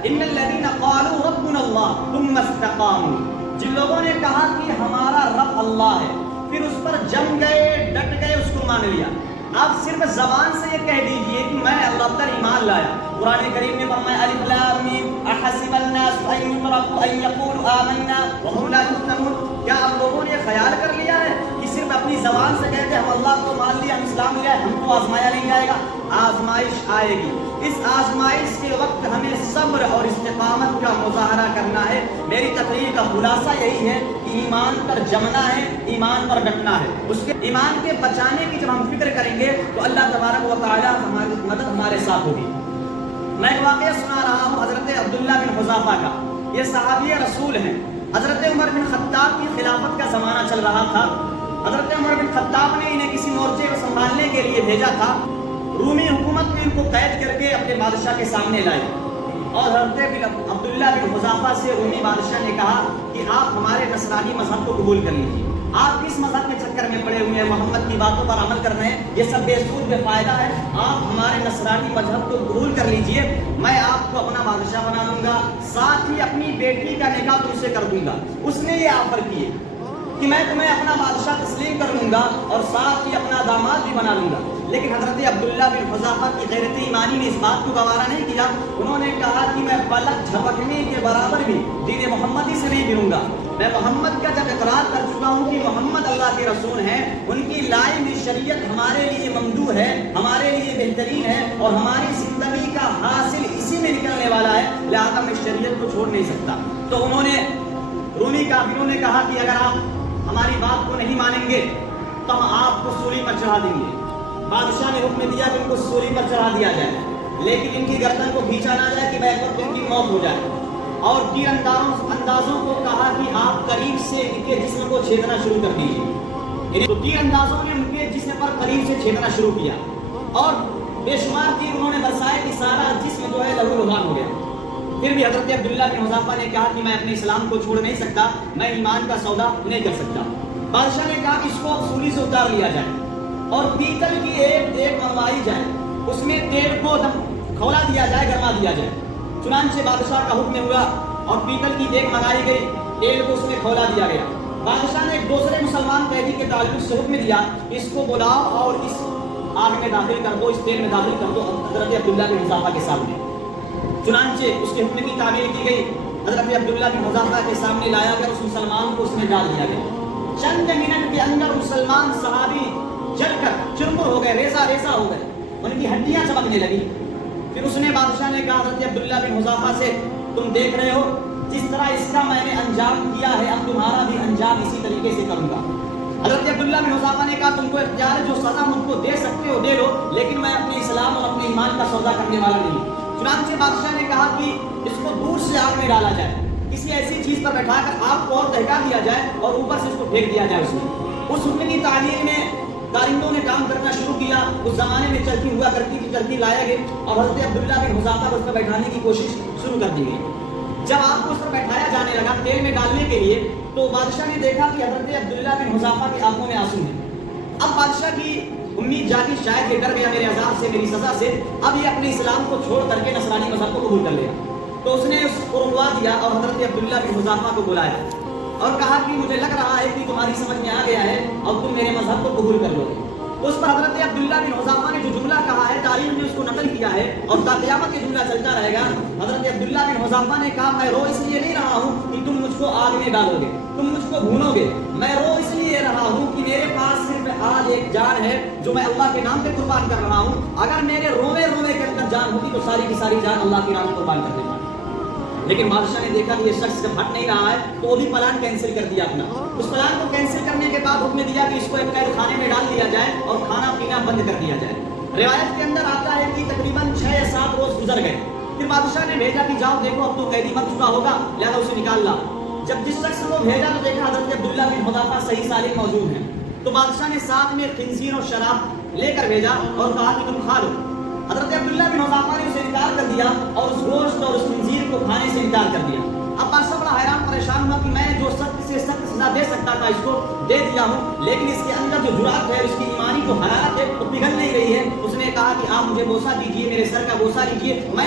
ان الذین قالوا ربنا اللہ ثم استقاموا، جن لوگوں نے کہا کہ ہمارا رب اللہ ہے، پھر اس پر جم گئے، ڈٹ گئے، اس کو مان لیا۔ آپ صرف زبان سے یہ کہہ دیجئے کہ میں اللہ پر ایمان لایا۔ قرآن کریم میں فرمایا الف لام میم احسب الناس ان یترکوا ان یقولوا آمنا وهم لا یفتنون، کیا آپ لوگوں نے خیال کر لیا ہے کہ صرف اپنی زبان سے کہتے ہم اللہ کو مان لیا، ہم اسلام لیا، ہم کو آزمایا نہیں جائے گا؟ آزمائش آئے گی۔ اس آزمائش کے وقت ہمیں صبر اور استقامت کا مظاہرہ کرنا ہے۔ میری تقریر کا خلاصہ یہی ہے کہ ایمان پر جمنا ہے، ایمان پر ڈٹنا ہے۔ اس کے ایمان کے بچانے کی جب ہم فکر کریں گے تو اللہ تبارک و تعالیٰ ہماری مدد ہمارے ساتھ ہوگی۔ میں ایک واقعہ سنا رہا ہوں حضرت عبداللہ بن حذافہ کا۔ یہ صحابی رسول ہیں۔ حضرت عمر بن خطاب کی خلافت کا زمانہ چل رہا تھا۔ حضرت عمر بن خطاب نے انہیں کسی مورچے کو سنبھالنے کے لیے بھیجا تھا۔ رومی حکومت نے ان کو قید کر کے اپنے بادشاہ کے سامنے لائے، اور حضرت عبداللہ بن حذافہ سے رومی بادشاہ نے کہا کہ آپ ہمارے نصرانی مذہب کو قبول کر لیجیے۔ آپ کس مذہب کے چکر میں پڑے ہوئے ہیں؟ محمد کی باتوں پر عمل کر رہے ہیں، یہ سب بے سود بے فائدہ ہے۔ آپ ہمارے نصرانی مذہب کو قبول کر لیجئے، میں آپ کو اپنا بادشاہ بنا دوں گا، ساتھ ہی اپنی بیٹی کا نکاح تم سے کر دوں گا۔ اس نے یہ آفر کیے کہ میں تمہیں اپنا بادشاہ تسلیم کر لوں گا اور ساتھ ہی اپنا داماد بھی بنا لوں گا۔ لیکن حضرت عبداللہ بن حذافہ کی غیرت ایمانی نے اس بات کو گوارا نہیں کیا۔ انہوں نے کہا کہ میں پلک جھپکنے کے برابر بھی دین محمدی سے نہیں گروں گا۔ میں محمد کا جب اقرار کر چکا ہوں کہ محمد اللہ کے رسول ہیں، ان کی لائی ہوئی شریعت ہمارے لیے ممدوح ہے، ہمارے لیے بہترین ہے، اور ہماری زندگی کا حاصل اسی میں نکلنے والا ہے، لہذا میں شریعت کو چھوڑ نہیں سکتا۔ تو انہوں نے رومی کافروں نے کہا کہ اگر آپ ہماری بات کو نہیں مانیں گے تو ہم آپ کو سولی پر چڑھا دیں گے۔ بادشاہ نے حکم دیا کہ ان کو سولی پر چڑھا دیا جائے، لیکن ان کی گردن کو کھینچا نہ جائے کہ بیک وقت ان کی موت ہو جائے۔ اور تیر اندازوں کو کہا کہ آپ قریب سے ان کے جسم کو چھیدنا شروع کر دیجیے۔ تو تیر اندازوں نے ان کے جسم پر قریب سے چھیدنا شروع کیا، اور بے شمار تیر انہوں نے برسائے کہ سارا جسم جو ہے لہو لہان ہو گیا۔ پھر بھی حضرت عبداللہ بن حذافہ نے کہا کہ میں اپنے اسلام کو چھوڑ نہیں سکتا، میں ایمان کا سودا نہیں کر سکتا۔ بادشاہ نے کہا کہ اس کو سولی سے اتار لیا جائے اور پیتل کی ایک دیگ منگوائی جائے، اس میں تیل کو کھولا دیا جائے، گرما دیا جائے۔ چنانچہ بادشاہ کا حکم ہوا اور پیتل کی دیگ منگائی گئی، تیل کو اس میں کھولا دیا گیا۔ بادشاہ نے ایک دوسرے مسلمان قیدی کے تعلق سے حکم دیا کہ اس کو بلاؤ اور اس آگ میں داخل کر دو، اس تیل میں داخل کر دو حضرت عبداللہ بن حذافہ کے سامنے۔ چنانچہ اس کے حکم کی تعمیل کی گئی، حضرت عبداللہ بن حذافہ کے سامنے لایا گیا، اس مسلمان کو اس میں ڈال دیا گیا۔ چند منٹ کے اندر مسلمان صحابی جل کر چرمر ہو گئے، ریزہ ریزہ ہو گئے، ان کی ہڈیاں چمکنے لگی۔ پھر اس نے بادشاہ نے کہا حضرت عبداللہ بن حذافہ سے تم دیکھ رہے ہو جس طرح اس کا میں نے انجام کیا ہے، اب تمہارا بھی انجام اسی طریقے سے کروں گا۔ حضرت عبداللہ بن حذافہ نے کہا تم کو اختیار ہے، جو سزا مجھ کو دے سکتے ہو دے لو، لیکن میں اپنے اسلام اور اپنے ایمان کا سودا کرنے والا نہیں۔ چنانچہ بادشاہ نے کہا کہ اس کو دور سے آگ میں ڈالا جائے، کسی ایسی چیز پر بیٹھا کر آگ کو اور دہکا دیا جائے اور اوپر سے اس کو پھینک دیا جائے۔ اس حکم کی تعمیل میں کارندوں نے کام کرنا شروع کیا۔ اس زمانے میں چرخی ہوا کرتی تھی، چرخی لایا گئی اور حضرت عبداللہ بن حذافہ کو اس پر بیٹھانے کی کوشش شروع کر دی گئی۔ جب آپ کو اس پر بیٹھایا جانے لگا تیل میں ڈالنے کے لیے، تو بادشاہ نے دیکھا کہ حضرت عبداللہ بن حذافہ کی آنکھوں میں آنسو ہیں۔ اب بادشاہ کی امید جاگی، شاید یہ ڈر گیا میرے عذاب سے، میری سزا سے، اب یہ اپنے اسلام کو چھوڑ کر کے نصرانی مذہب کو قبول کر لیا۔ تو اس نے اس کو رکوا دیا اور حضرت عبداللہ بن حذافہ کو بلایا اور کہا کہ مجھے لگ رہا ہے کہ تمہاری سمجھ میں آ گیا ہے اور تم میرے مذہب کو قبول کر لو گے۔ تو اس پر حضرت عبداللہ بن حذافہ نے جو جملہ کہا ہے، تاریخ نے اس کو نقل کیا ہے اور تا قیامت یہ جملہ چلتا رہے گا۔ حضرت عبداللہ بن حذافہ نے کہا میں رو اس لیے نہیں رہا ہوں کہ تم مجھ کو آگ میں ڈالو گے، تم مجھ کو بھونو گے، میں رو اس لیے رہا ہوں کہ میرے پاس صرف آج ایک جان ہے جو میں اللہ کے نام پہ قربان کر رہا ہوں۔ اگر میرے روے روے کے اندر جان ہوتی تو ساری کی ساری جان اللہ کے نام پہ قربان کر دیتا۔ لیکن بادشاہ نے دیکھا کہ یہ شخص جب ہٹ نہیں رہا ہے تو وہ بھی پلان کینسل کر دیا اپنا۔ اس پلان کو کینسل کرنے کے بعد حکم دیا کہ اس کو ایک قید خانے میں ڈال دیا جائے اور کھانا پینا بند کر دیا جائے۔ روایت کے اندر آتا ہے کہ تقریباً 6 یا 7 روز گزر گئے۔ پھر بادشاہ نے بھیجا کہ جاؤ دیکھو اب تو قیدی مر چکا ہوگا، لہذا اسے نکال لا۔ جب جس شخص کو بھیجا تو دیکھا حضرت عبداللہ بن حذافہ صحیح سالم موجود ہیں، تو بادشاہ نے ساتھ میں خنزیر اور شراب لے کر بھیجا اور کہا کہ تم کھا لو۔ حضرت عبداللہ بن حذافہ نے اسے انکار کر دیا اور اس گوشت اور اس خنزیر کو کھانے سے انکار کر دیا۔ اب بادشاہ بڑا حیران پریشان ہوا کہ میں جو سخت سے سخت سزا دے سکتا تھا اس کو دے دیا ہوں، لیکن اس کے اندر جو جرأت ہے، اس کی ایمانی جو حرارت ہے وہ پگھل نہیں رہی ہے۔ اس نے کہا کہ آپ مجھے بوسہ دیجیے، میرے سر کا بوسہ لیجیے، میں